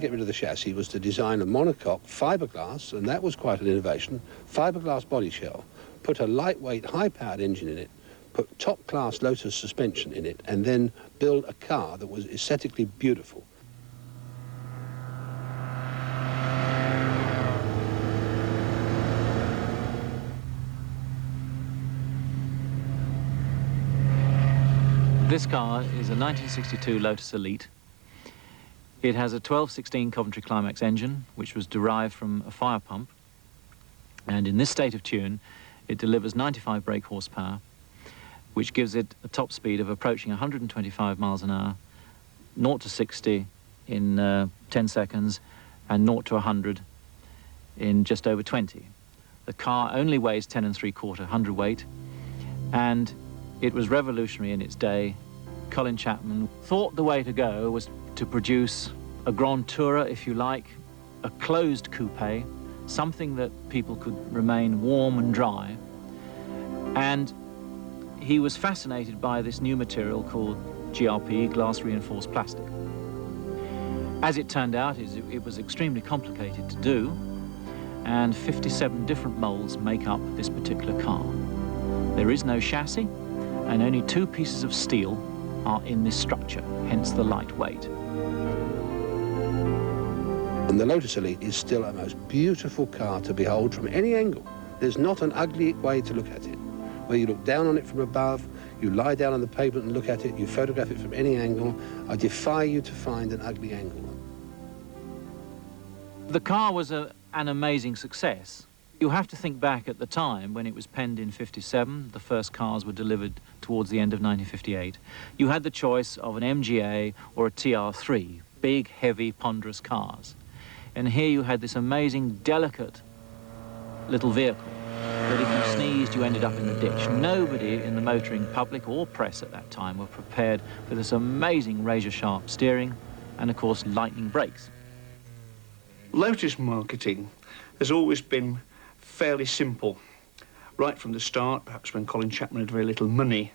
get rid of the chassis was to design a monocoque fiberglass, and that was quite an innovation, fiberglass body shell, put a lightweight, high-powered engine in it, put top-class Lotus suspension in it, and then build a car that was aesthetically beautiful. This car is a 1962 Lotus Elite. It has a 1216 Coventry Climax engine, which was derived from a fire pump. And in this state of tune, it delivers 95 brake horsepower, which gives it a top speed of approaching 125 miles an hour, 0 to 60 in 10 seconds, and 0 to 100 in just over 20. The car only weighs 10 3/4 hundredweight, and it was revolutionary in its day. Colin Chapman thought the way to go was to produce a Grand Tourer, if you like, a closed coupe, something that people could remain warm and dry. And he was fascinated by this new material called GRP, glass reinforced plastic. As it turned out, it was extremely complicated to do, and 57 different molds make up this particular car. There is no chassis, and only 2 pieces of steel are in this structure, hence the lightweight. And the Lotus Elite is still a most beautiful car to behold from any angle. There's not an ugly way to look at it. Whether you look down on it from above, you lie down on the pavement and look at it, you photograph it from any angle, I defy you to find an ugly angle. The car was an amazing success. You have to think back at the time when it was penned in '57, the first cars were delivered towards the end of 1958. You had the choice of an MGA or a TR3, big, heavy, ponderous cars. And here you had this amazing, delicate little vehicle that if you sneezed, you ended up in the ditch. Nobody in the motoring public or press at that time were prepared for this amazing razor-sharp steering and, of course, lightning brakes. Lotus marketing has always been fairly simple. Right from the start, perhaps when Colin Chapman had very little money,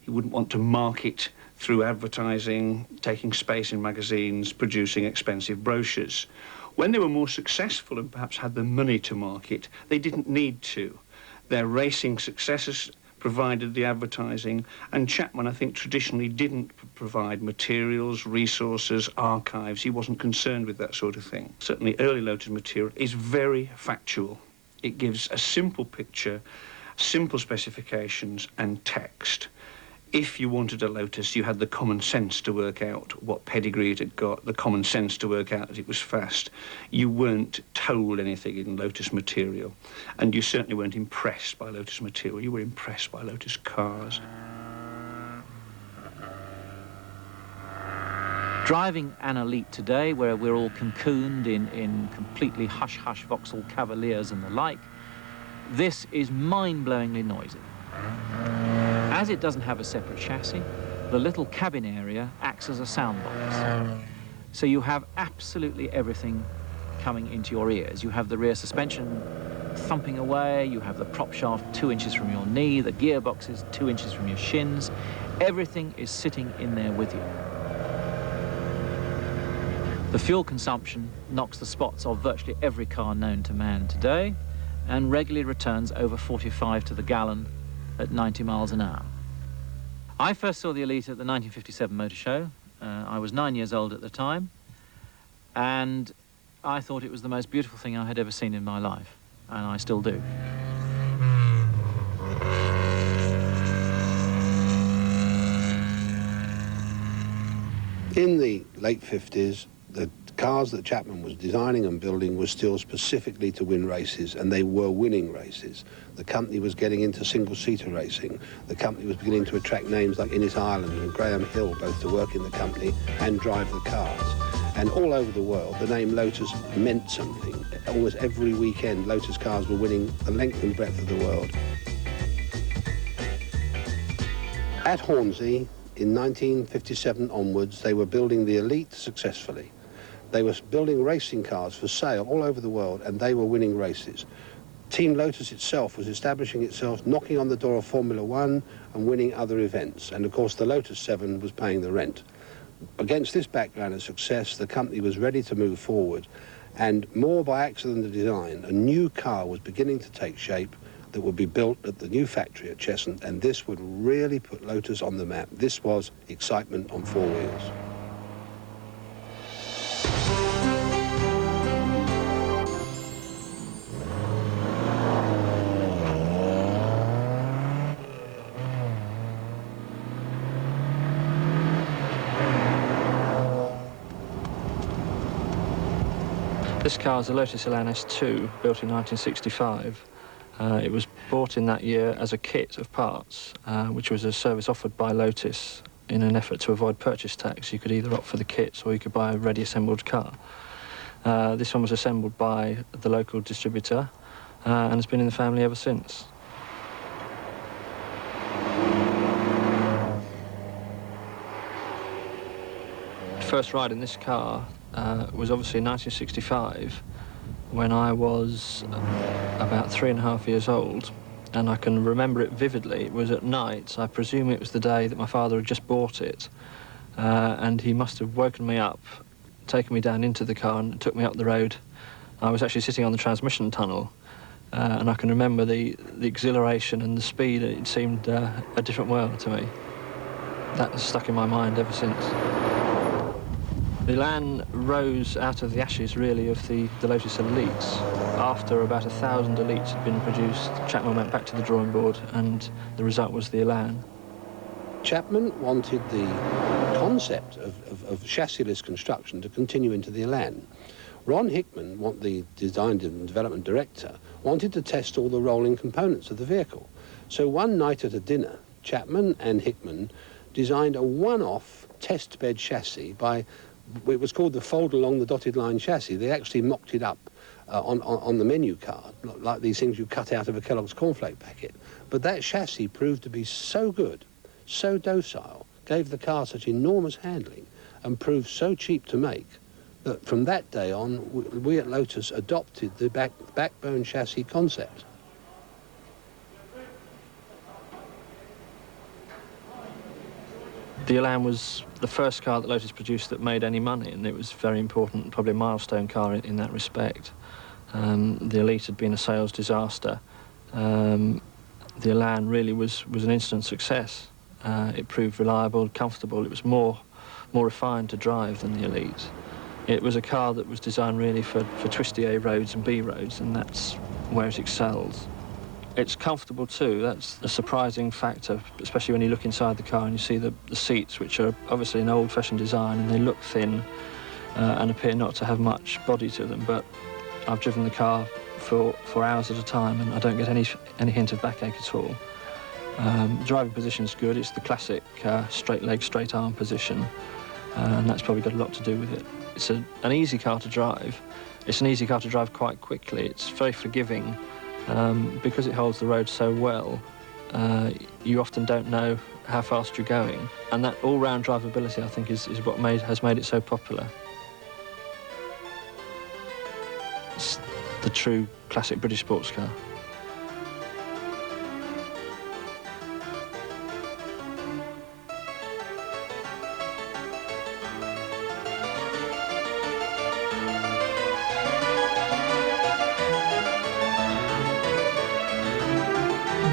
he wouldn't want to market through advertising, taking space in magazines, producing expensive brochures. When they were more successful and perhaps had the money to market, they didn't need to. Their racing successes provided the advertising, and Chapman, I think, traditionally didn't provide materials, resources, archives. He wasn't concerned with that sort of thing. Certainly early Lotus material is very factual. It gives a simple picture, simple specifications and text. If you wanted a Lotus, you had the common sense to work out what pedigree it had got, the common sense to work out that it was fast. You weren't told anything in Lotus material, and you certainly weren't impressed by Lotus material. You were impressed by Lotus cars. Driving an Elite today, where we're all cocooned in completely hush-hush Vauxhall Cavaliers and the like, this is mind-blowingly noisy. As it doesn't have a separate chassis, the little cabin area acts as a sound box. So you have absolutely everything coming into your ears. You have the rear suspension thumping away, you have the prop shaft 2 inches from your knee, the gearbox is 2 inches from your shins. Everything is sitting in there with you. The fuel consumption knocks the spots of virtually every car known to man today and regularly returns over 45 to the gallon at 90 miles an hour. I first saw the Elite at the 1957 Motor Show. I was 9 years old at the time, and I thought it was the most beautiful thing I had ever seen in my life, and I still do. In the late 50s, the cars that Chapman was designing and building were still specifically to win races, and they were winning races. The company was getting into single-seater racing. The company was beginning to attract names like Innes Ireland and Graham Hill, both to work in the company and drive the cars. And all over the world, the name Lotus meant something. Almost every weekend, Lotus cars were winning the length and breadth of the world. At Hornsey, in 1957 onwards, they were building the Elite successfully. They were building racing cars for sale all over the world, and they were winning races. Team Lotus itself was establishing itself, knocking on the door of Formula One and winning other events. And of course, the Lotus 7 was paying the rent. against this background of success, the company was ready to move forward, and more by accident than design, a new car was beginning to take shape that would be built at the new factory at Cheshunt, and this would really put Lotus on the map. This was excitement on four wheels. This car is a Lotus Elan S2, built in 1965. It was bought in that year as a kit of parts, which was a service offered by Lotus in an effort to avoid purchase tax. You could either opt for the kits or you could buy a ready assembled car. This one was assembled by the local distributor and has been in the family ever since. First ride in this car was obviously in 1965, when I was about 3.5 years old, and I can remember it vividly. It was at night. I presume it was the day that my father had just bought it, and he must have woken me up, taken me down into the car and took me up the road. I was actually sitting on the transmission tunnel, and I can remember the exhilaration and the speed. It seemed a different world to me. That has stuck in my mind ever since. The Elan rose out of the ashes, really, of the Lotus Elites. After about 1,000 Elites had been produced, Chapman went back to the drawing board, and the result was the Elan. Chapman wanted the concept of chassis-less construction to continue into the Elan. Ron Hickman, the design and development director, wanted to test all the rolling components of the vehicle. So one night at a dinner, Chapman and Hickman designed a one-off test bed chassis it was called the fold along the dotted line chassis. They actually mocked it up on the menu card, like these things you cut out of a Kellogg's cornflake packet. But that chassis proved to be so good, so docile, gave the car such enormous handling, and proved so cheap to make, that from that day on, we at Lotus adopted the backbone chassis concept. The Elan was the first car that Lotus produced that made any money, and it was very important, probably a milestone car in that respect. The Elite had been a sales disaster. The Elan really was an instant success. It proved reliable, comfortable. It was more refined to drive than the Elite. It was a car that was designed really for twisty A roads and B roads, and that's where it excels. It's comfortable too. That's a surprising factor, especially when you look inside the car and you see the seats, which are obviously an old-fashioned design, and they look thin and appear not to have much body to them. But I've driven the car for hours at a time, and I don't get any hint of backache at all. Driving position's good. It's the classic straight leg, straight arm position, and that's probably got a lot to do with it. It's an easy car to drive. It's an easy car to drive quite quickly. It's very forgiving. Because it holds the road so well, you often don't know how fast you're going. And that all-round drivability, I think, is what has made it so popular. It's the true classic British sports car.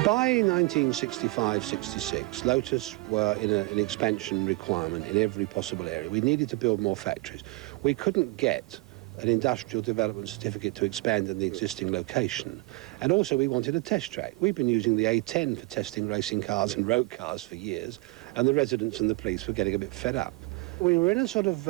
By 1965-66, Lotus were in an expansion requirement in every possible area. We needed to build more factories. We couldn't get an industrial development certificate to expand in the existing location. And also we wanted a test track. We've been using the A10 for testing racing cars and road cars for years, and the residents and the police were getting a bit fed up. We were in a sort of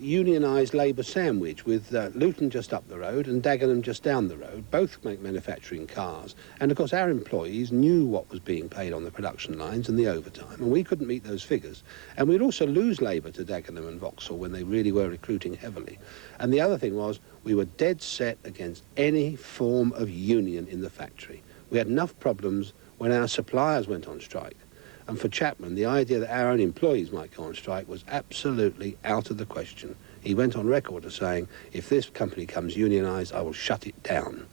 unionised labour sandwich with Luton just up the road and Dagenham just down the road. Both make manufacturing cars. And, of course, our employees knew what was being paid on the production lines and the overtime, and we couldn't meet those figures. And we'd also lose labour to Dagenham and Vauxhall when they really were recruiting heavily. And the other thing was we were dead set against any form of union in the factory. We had enough problems when our suppliers went on strike. And for Chapman, the idea that our own employees might go on strike was absolutely out of the question. He went on record as saying, if this company comes unionised, I will shut it down.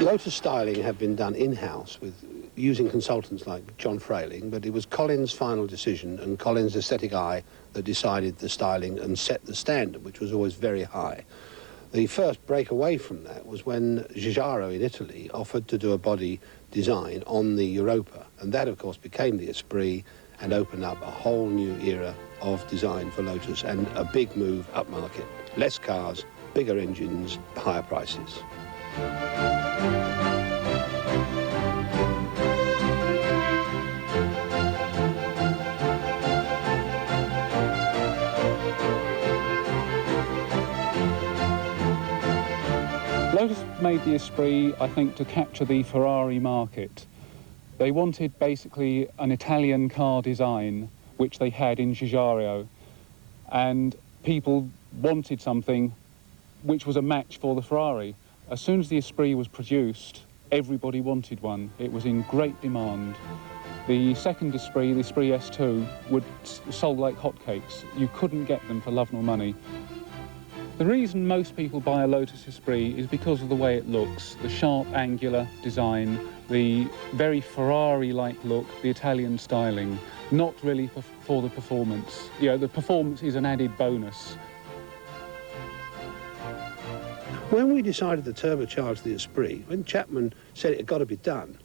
Lotus styling had been done in-house with using consultants like John Frayling, but it was Collins' final decision and Collins' aesthetic eye that decided the styling and set the standard, which was always very high. The first break away from that was when Giugiaro in Italy offered to do a body design on the Europa, and that of course became the Esprit and opened up a whole new era of design for Lotus and a big move upmarket. Less cars, bigger engines, higher prices. Lotus made the Esprit, I think, to capture the Ferrari market. They wanted basically an Italian car design, which they had in Giugiaro, and people wanted something which was a match for the Ferrari. As soon as the Esprit was produced, everybody wanted one. It was in great demand. The second Esprit, the Esprit S2, sold like hotcakes. You couldn't get them for love nor money. The reason most people buy a Lotus Esprit is because of the way it looks, the sharp, angular design, the very Ferrari-like look, the Italian styling, not really for the performance. You know, the performance is an added bonus. When we decided to turbocharge the Esprit, when Chapman said it had got to be done,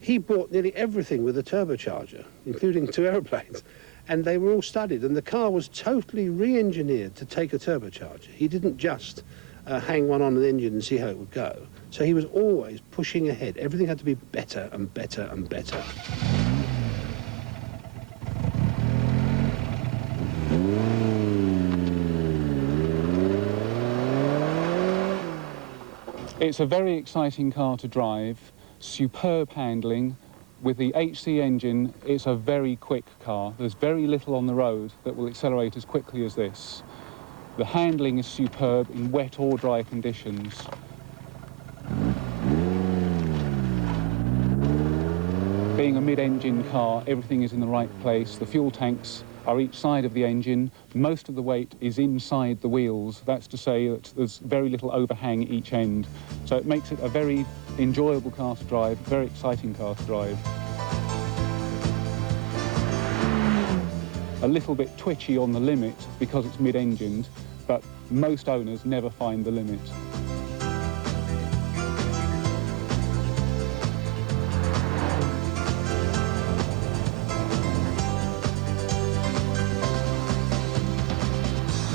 he bought nearly everything with a turbocharger, including 2 aeroplanes. And they were all studied, and the car was totally re-engineered to take a turbocharger. He didn't just hang one on an engine and see how it would go. So he was always pushing ahead. Everything had to be better and better and better. It's a very exciting car to drive, superb handling. With the HC engine, it's a very quick car. There's very little on the road that will accelerate as quickly as this. The handling is superb in wet or dry conditions. Being a mid-engine car, everything is in the right place. The fuel tanks are each side of the engine. Most of the weight is inside the wheels. That's to say that there's very little overhang each end. So it makes it a very enjoyable car to drive, very exciting car to drive. A little bit twitchy on the limit because it's mid-engined, but most owners never find the limit.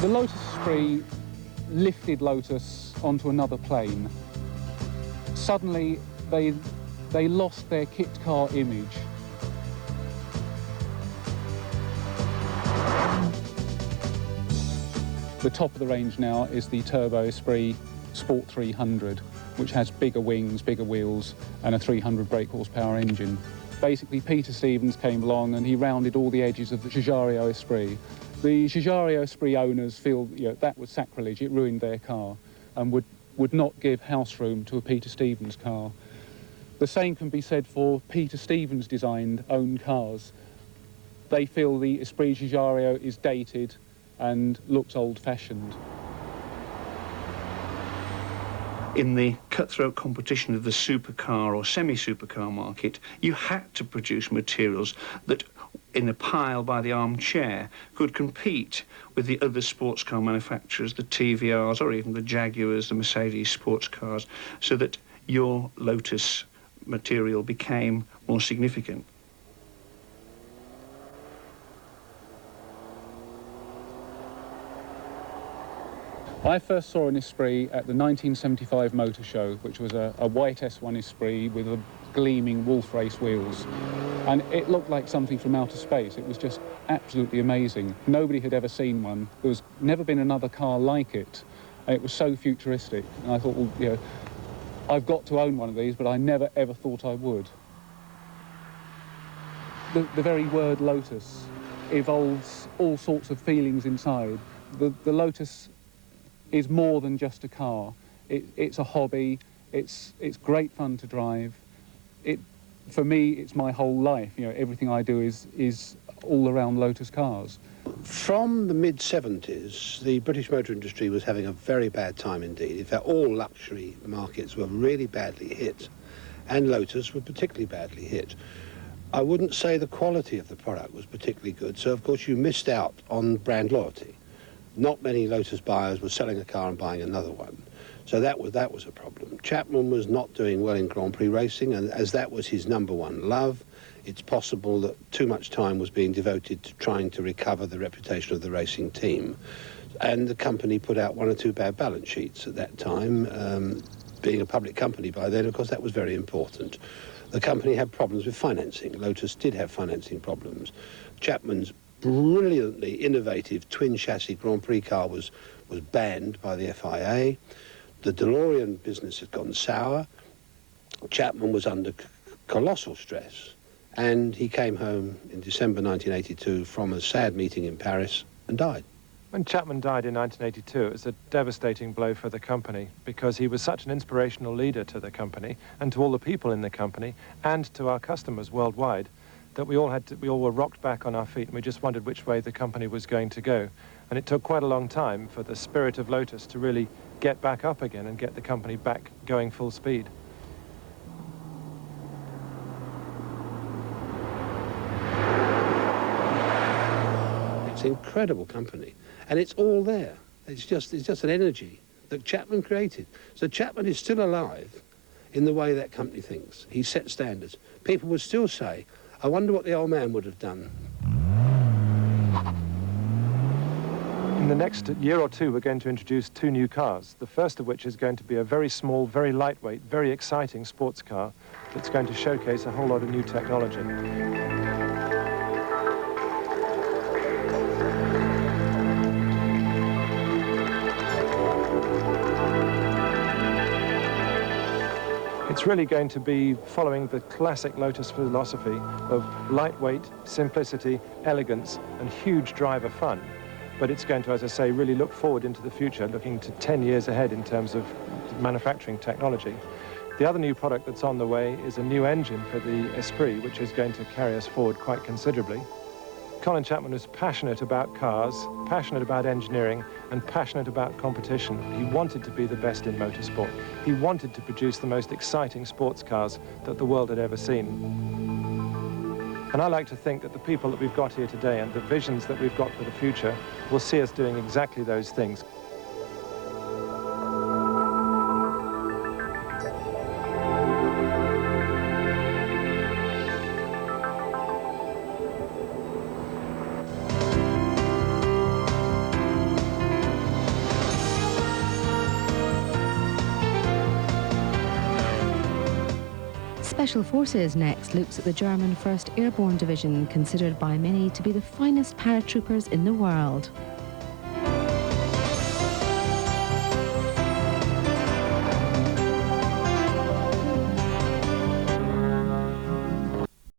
The Lotus Esprit lifted Lotus onto another plane. Suddenly, they lost their kit car image. The top of the range now is the Turbo Esprit Sport 300, which has bigger wings, bigger wheels, and a 300 brake horsepower engine. Basically, Peter Stevens came along and he rounded all the edges of the Giugiaro Esprit. The Giugiaro Esprit owners feel that was sacrilege, it ruined their car, and would not give house room to a Peter Stevens car. The same can be said for Peter Stevens designed owned cars. They feel the Esprit Giugiaro is dated and looks old-fashioned. In the cutthroat competition of the supercar or semi-supercar market, you had to produce materials that, in a pile by the armchair, could compete with the other sports car manufacturers, the TVRs or even the Jaguars, the Mercedes sports cars, so that your Lotus material became more significant. I first saw an Esprit at the 1975 Motor Show, which was a white S1 Esprit with a gleaming wolf race wheels. And it looked like something from outer space. It was just absolutely amazing. Nobody had ever seen one. There was never been another car like it. And it was so futuristic. And I thought, well, I've got to own one of these, but I never ever thought I would. The very word Lotus evolves all sorts of feelings inside. The Lotus is more than just a car. It's a hobby. It's great fun to drive. For me, it's my whole life. Everything I do is all around Lotus cars. From the mid-70s, the British motor industry was having a very bad time indeed. In fact, all luxury markets were really badly hit, and Lotus were particularly badly hit. I wouldn't say the quality of the product was particularly good, so of course you missed out on brand loyalty. Not many Lotus buyers were selling a car and buying another one, so that was a problem. Chapman was not doing well in Grand Prix racing, and as that was his #1 love, it's possible that too much time was being devoted to trying to recover the reputation of the racing team. And the company put out 1 or 2 bad balance sheets at that time. Being a public company by then, of course, that was very important. The company had problems with financing. Lotus did have financing problems. Chapman's brilliantly innovative twin chassis Grand Prix car was banned by the FIA. The DeLorean business had gone sour. Chapman was under colossal stress. And he came home in December 1982 from a sad meeting in Paris and died. When Chapman died in 1982, it was a devastating blow for the company because he was such an inspirational leader to the company and to all the people in the company and to our customers worldwide that we all were rocked back on our feet and we just wondered which way the company was going to go. And it took quite a long time for the spirit of Lotus to really get back up again and get the company back going full speed. It's an incredible company, and it's all there. It's just an energy that Chapman created. So Chapman is still alive in the way that company thinks. He set standards. People would still say, I wonder what the old man would have done. In the next year or two, we're going to introduce 2 new cars, the first of which is going to be a very small, very lightweight, very exciting sports car that's going to showcase a whole lot of new technology. It's really going to be following the classic Lotus philosophy of lightweight, simplicity, elegance, and huge driver fun. But it's going to, as I say, really look forward into the future, looking to 10 years ahead in terms of manufacturing technology. The other new product that's on the way is a new engine for the Esprit, which is going to carry us forward quite considerably. Colin Chapman was passionate about cars, passionate about engineering, and passionate about competition. He wanted to be the best in motorsport. He wanted to produce the most exciting sports cars that the world had ever seen. And I like to think that the people that we've got here today and the visions that we've got for the future will see us doing exactly those things. Special Forces next looks at the German 1st Airborne Division, considered by many to be the finest paratroopers in the world.